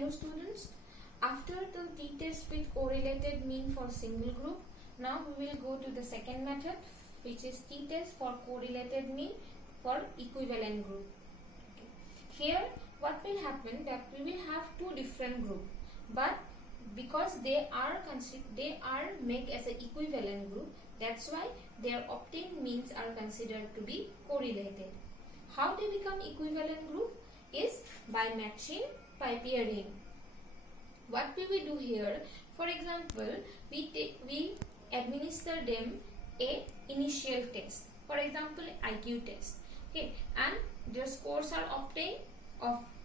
Hello students, after the t-test with correlated mean for single group, now we will go to the second method, which is t-test for correlated mean for equivalent group. Here what will happen, that we will have two different group, but because they are made as an equivalent group, that's why their obtained means are considered to be correlated. How they become equivalent group is by matching, by pairing. What we will do here, for example, we administer them a initial test, for example IQ test, okay, and their scores are obtained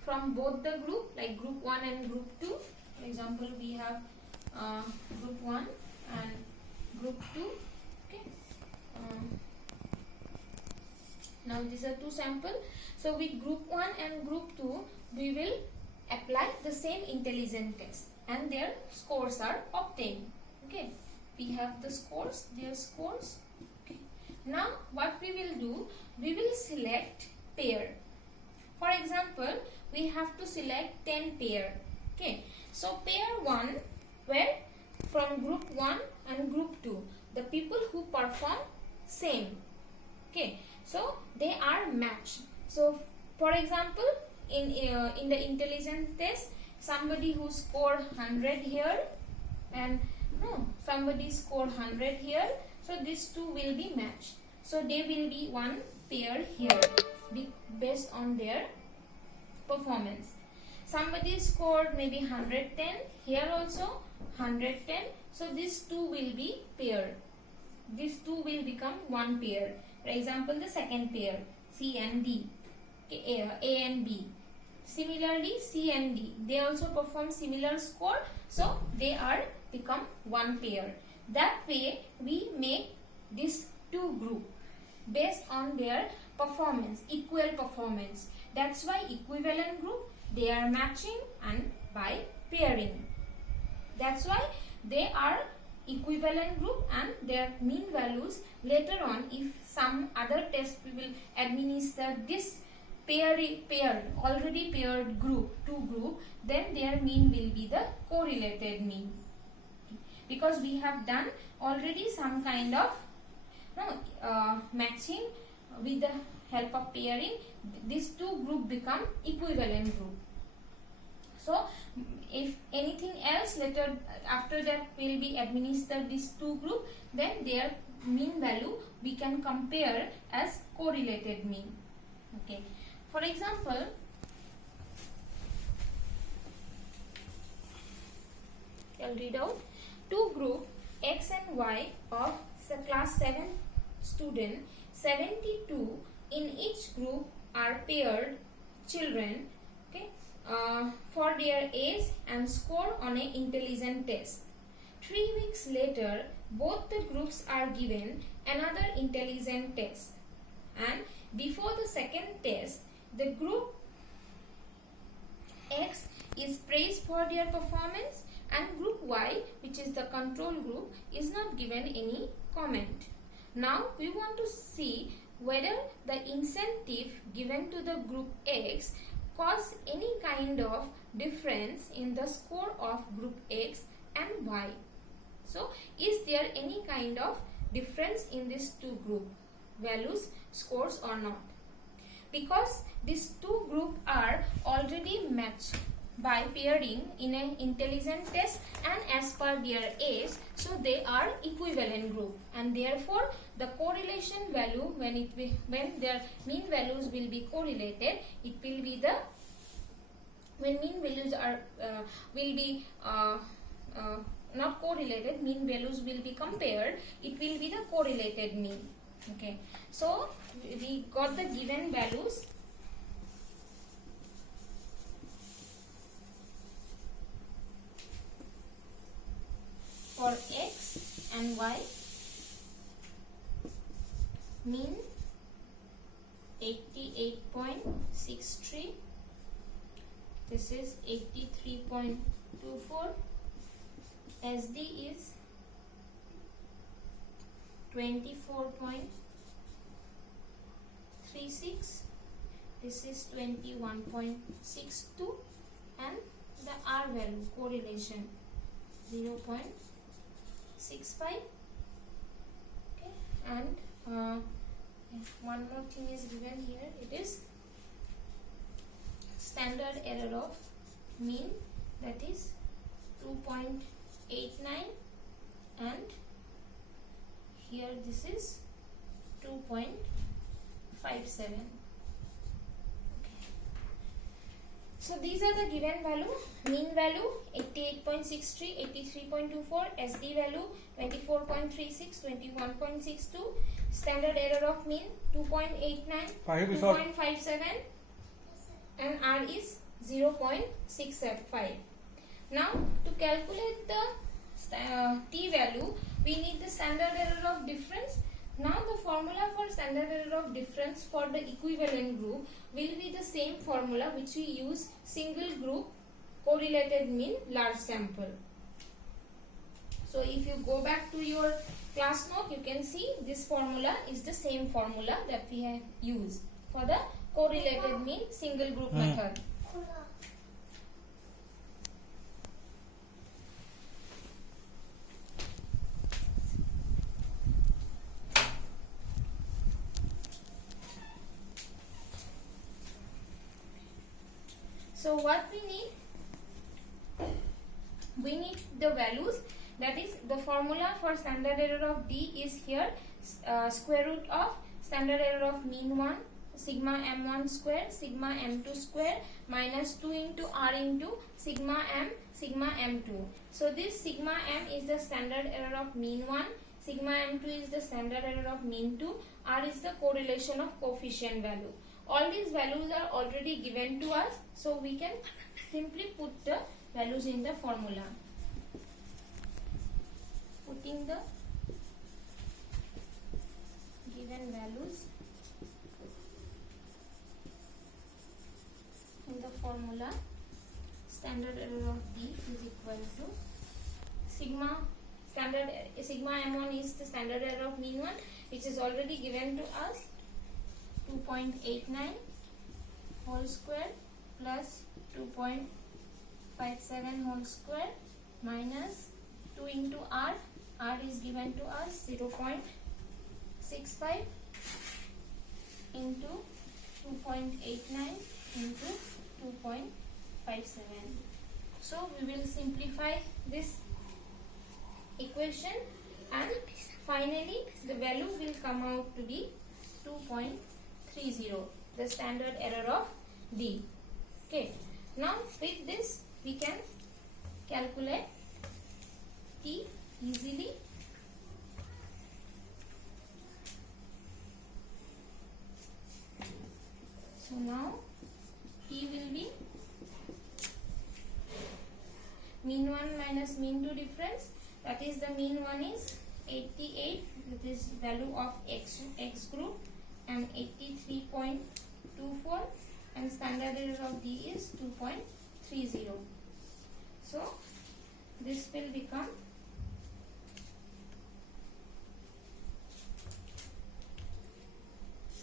from both the group, like group 1 and group 2. For example, we have group 1 and group 2, okay. Now these are two samples. So with group 1 and group 2, we will apply the same intelligence test and their scores are obtained. Okay, we have the scores, their scores. Okay. Now what we will do, we will select pair. For example, we have to select 10 pair. Okay, so pair 1, where from group 1 and group 2, the people who perform same. Okay, so they are matched. So for example, in the intelligence test, somebody who scored 100 here and somebody scored 100 here, so these two will be matched. So they will be one pair here based on their performance. Somebody scored maybe 110, here also 110, so these two will be paired. These two will become one pair. For example, the second pair, C and D, A and B. Similarly, C and D, they also perform similar score, so they are become one pair. That way we make these two group based on their performance, equal performance. That's why equivalent group, they are matching and by pairing. That's why they are equivalent group, and their mean values later on, if some other test we will administer this already paired group, two group, then their mean will be the correlated mean, because we have done already some kind of matching with the help of pairing. These two group become equivalent group. So if anything else later after that will be administered these two group, then their mean value we can compare as correlated mean. Okay. For example, I'll read out. Two group X and Y of class 7 student, 72 in each group are paired children, okay, for their age and score on an intelligence test. 3 weeks later, both the groups are given another intelligence test, and before the second test, the group X is praised for their performance, and group Y, which is the control group, is not given any comment. Now we want to see whether the incentive given to the group X cause any kind of difference in the score of group X and Y. So is there any kind of difference in these two group values, scores or not? Because these two groups are already matched by pairing in an intelligence test and as per their age, so they are equivalent group, and therefore the correlation value, when their mean values will be correlated, it will be the, when mean values are will be not correlated, mean values will be compared, it will be the correlated mean. Okay, so we got the given values. For X and Y, mean 88.63, this is 83.24, SD is 24.36, this is 21.62, and the R value correlation 0.65. Okay, and one more thing is given here. It is standard error of mean, that is 2.89, and here this is 2.57. So these are the given value. Mean value 88.63, 83.24, SD value 24.36, 21.62, standard error of mean 2.89, 2.57, and R is 0.65. Now to calculate the T value, we need the standard error of difference. Now the formula for standard error of difference for the equivalent group will be the same formula which we use single group correlated mean large sample. So if you go back to your class note, you can see this formula is the same formula that we have used for the correlated mean single group method. So what we need the values, that is the formula for standard error of D is here square root of standard error of mean 1 sigma m1 square sigma m2 square minus 2 into R into sigma m sigma m2. So this sigma m is the standard error of mean 1, sigma m2 is the standard error of mean 2, R is the correlation of coefficient value. All these values are already given to us, so we can simply put the values in the formula. Putting the given values in the formula, standard error of D is equal to sigma m1 is the standard error of mean 1, which is already given to us, 2.89 whole square plus 2.57 whole square minus 2 into R is given to us 0.65 into 2.89 into 2.57. So we will simplify this equation and finally the value will come out to be 2.30, the standard error of D. Okay. Now with this we can calculate T easily. So now T will be mean 1 minus mean 2 difference, that is the mean 1 is 88, that is value of X group, and 83.24, and standard error of D is 2.30. So this will become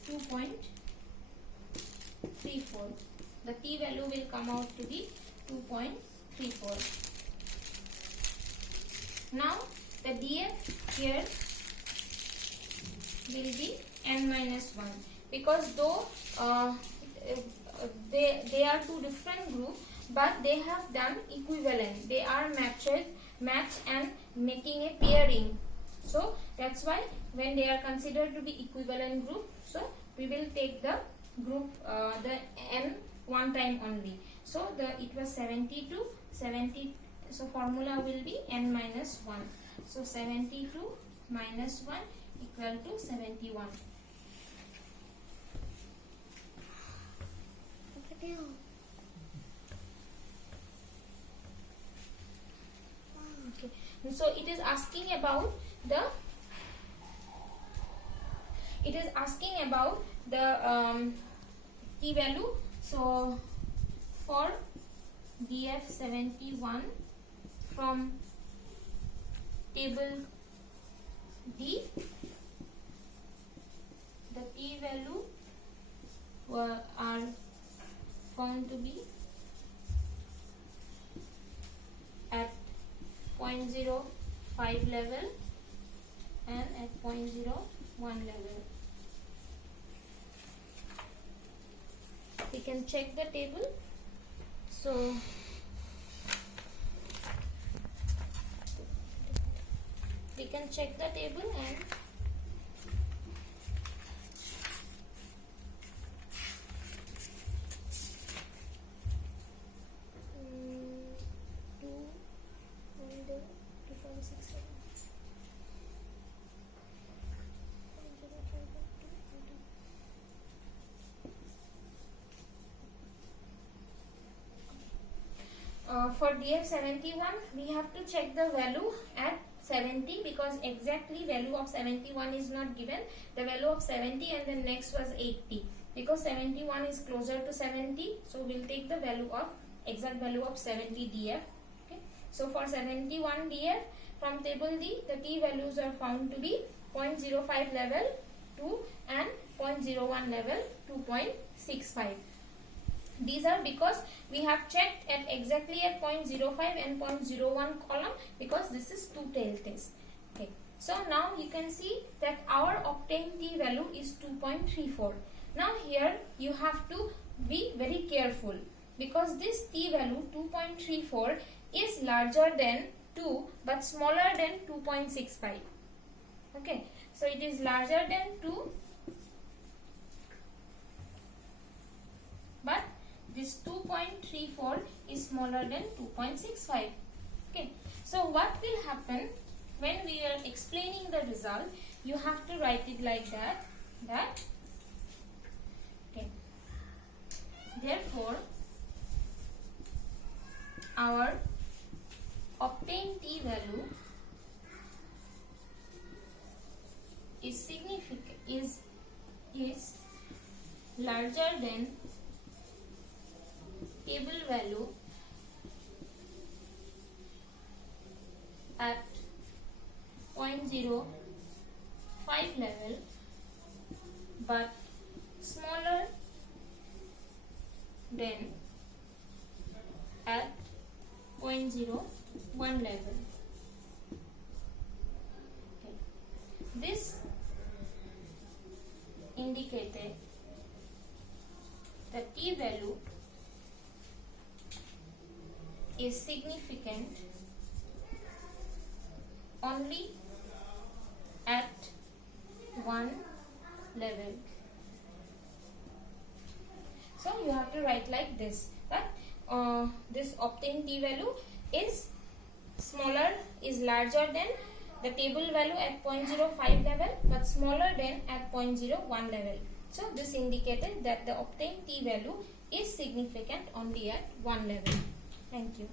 2.34. The T value will come out to be 2.34. Now the DF here will be n minus 1, because though they are two different groups, but they have done equivalent. They are matched and making a pairing. So that's why when they are considered to be equivalent group, so we will take the group the n one time only. So it was 70, so formula will be n minus 1. So 72 minus 1 equal to 71. Okay. So it is asking about the T value. So for DF 71 from table D, the T value are found to be 0.05 level and at 0.01 level. We can check the table. So we can check the table and for DF71 we have to check the value at 70 because exactly value of 71 is not given. The value of 70 and then next was 80 because 71 is closer to 70, so we'll take the value of exact value of 70 DF. Okay, so for 71 DF from table D, the T values are found to be 0.05 level 2 and 0.01 level 2.65. These are because we have checked at exactly at 0.05 and 0.01 column because this is two-tailed test. Okay, so now you can see that our obtained T value is 2.34. Now here you have to be very careful because this T value 2.34 is larger than 2 but smaller than 2.65. Okay, so it is larger than 2 but this 2.34 is smaller than 2.65. Okay, so what will happen when we are explaining the result? You have to write it like that. Okay, therefore our obtained T value is significant, is larger than table value at 0.05 level but smaller than at 0.01 level. Okay. This indicated the T value is significant only at one level. So you have to write like this, that this obtained T value is larger than the table value at 0.05 level but smaller than at 0.01 level. So this indicated that the obtained T value is significant only at one level. Thank you.